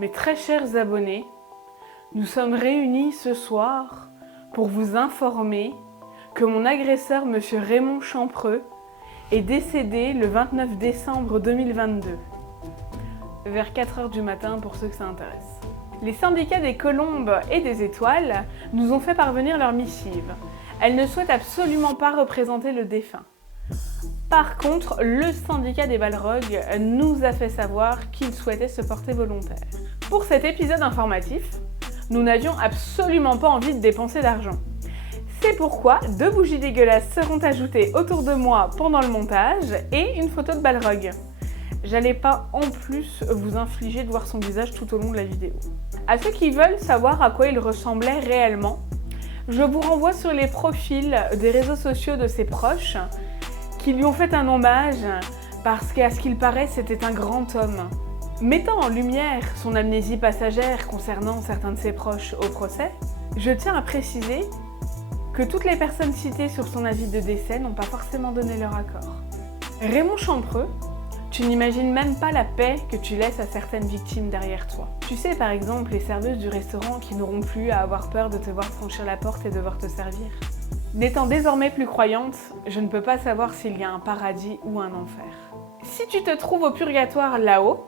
Mes très chers abonnés, nous sommes réunis ce soir pour vous informer que mon agresseur, M. Raymond Champreux, est décédé le 29 décembre 2022, vers 4 h du matin pour ceux que ça intéresse. Les syndicats des Colombes et des Étoiles nous ont fait parvenir leur missive. Elles ne souhaitent absolument pas représenter le défunt. Par contre, le syndicat des Balrogs nous a fait savoir qu'il souhaitait se porter volontaire. Pour cet épisode informatif, nous n'avions absolument pas envie de dépenser d'argent. C'est pourquoi 2 bougies dégueulasses seront ajoutées autour de moi pendant le montage et une photo de Balrog. J'allais pas en plus vous infliger de voir son visage tout au long de la vidéo. À ceux qui veulent savoir à quoi il ressemblait réellement, je vous renvoie sur les profils des réseaux sociaux de ses proches qui lui ont fait un hommage parce qu'à ce qu'il paraît, c'était un grand homme. Mettant en lumière son amnésie passagère concernant certains de ses proches au procès, je tiens à préciser que toutes les personnes citées sur son avis de décès n'ont pas forcément donné leur accord. Raymond Champreux, tu n'imagines même pas la paix que tu laisses à certaines victimes derrière toi. Tu sais par exemple les serveuses du restaurant qui n'auront plus à avoir peur de te voir franchir la porte et devoir te servir. N'étant désormais plus croyante, je ne peux pas savoir s'il y a un paradis ou un enfer. Si tu te trouves au purgatoire là-haut,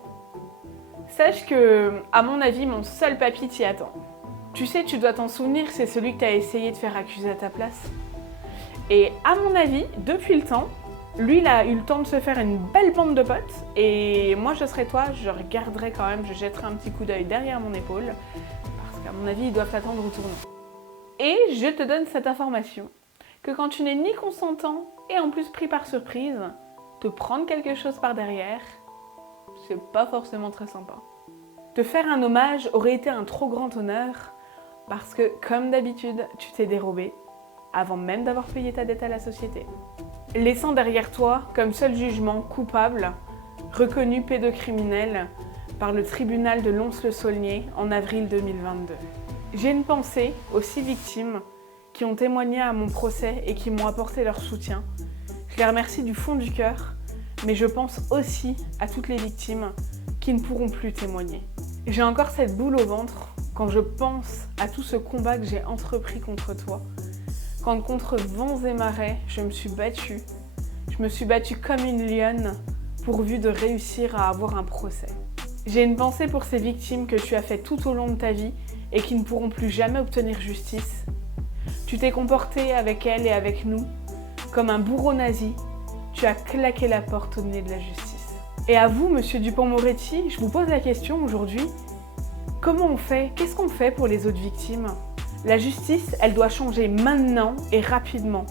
sache que, à mon avis, mon seul papy t'y attend. Tu sais, tu dois t'en souvenir, c'est celui que tu as essayé de faire accuser à ta place. Et à mon avis, depuis le temps, lui, il a eu le temps de se faire une belle bande de potes. Et moi, je serais toi, je regarderais quand même, je jetterais un petit coup d'œil derrière mon épaule. Parce qu'à mon avis, ils doivent t'attendre au tournant. Et je te donne cette information, que quand tu n'es ni consentant et en plus pris par surprise, te prendre quelque chose par derrière, c'est pas forcément très sympa. Te faire un hommage aurait été un trop grand honneur, parce que, comme d'habitude, tu t'es dérobé, avant même d'avoir payé ta dette à la société. Laissant derrière toi, comme seul jugement coupable, reconnu pédocriminel par le tribunal de Lons-le-Saulnier en avril 2022. J'ai une pensée aux 6 victimes qui ont témoigné à mon procès et qui m'ont apporté leur soutien. Je les remercie du fond du cœur, mais je pense aussi à toutes les victimes qui ne pourront plus témoigner. J'ai encore cette boule au ventre quand je pense à tout ce combat que j'ai entrepris contre toi. Quand contre vents et marées, je me suis battue. Je me suis battue comme une lionne pourvu de réussir à avoir un procès. J'ai une pensée pour ces victimes que tu as fait tout au long de ta vie et qui ne pourront plus jamais obtenir justice. Tu t'es comporté avec elles et avec nous comme un bourreau nazi. Tu as claqué la porte au nez de la justice. Et à vous, monsieur Dupond-Moretti, je vous pose la question aujourd'hui. Comment on fait? Qu'est-ce qu'on fait pour les autres victimes? La justice, elle doit changer maintenant et rapidement.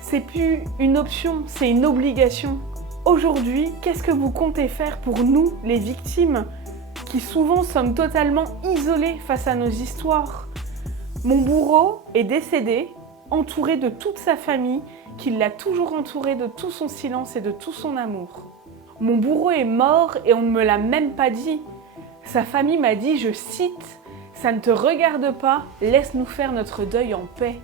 C'est plus une option, c'est une obligation. Aujourd'hui, qu'est-ce que vous comptez faire pour nous, les victimes, qui souvent sommes totalement isolés face à nos histoires? Mon bourreau est décédé, entouré de toute sa famille, qui l'a toujours entouré de tout son silence et de tout son amour. Mon bourreau est mort et on ne me l'a même pas dit. Sa famille m'a dit, je cite, « Ça ne te regarde pas, laisse-nous faire notre deuil en paix. »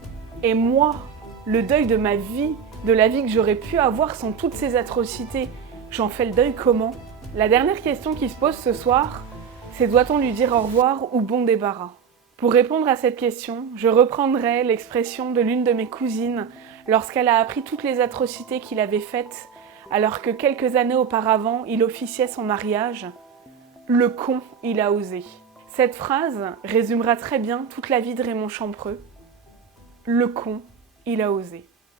Et moi, le deuil de ma vie, de la vie que j'aurais pu avoir sans toutes ces atrocités, j'en fais le deuil comment? La dernière question qui se pose ce soir, c'est doit-on lui dire au revoir ou bon débarras? Pour répondre à cette question, je reprendrai l'expression de l'une de mes cousines lorsqu'elle a appris toutes les atrocités qu'il avait faites alors que quelques années auparavant, il officiait son mariage. Le con, il a osé. Cette phrase résumera très bien toute la vie de Raymond Champreux. Le con, il a osé.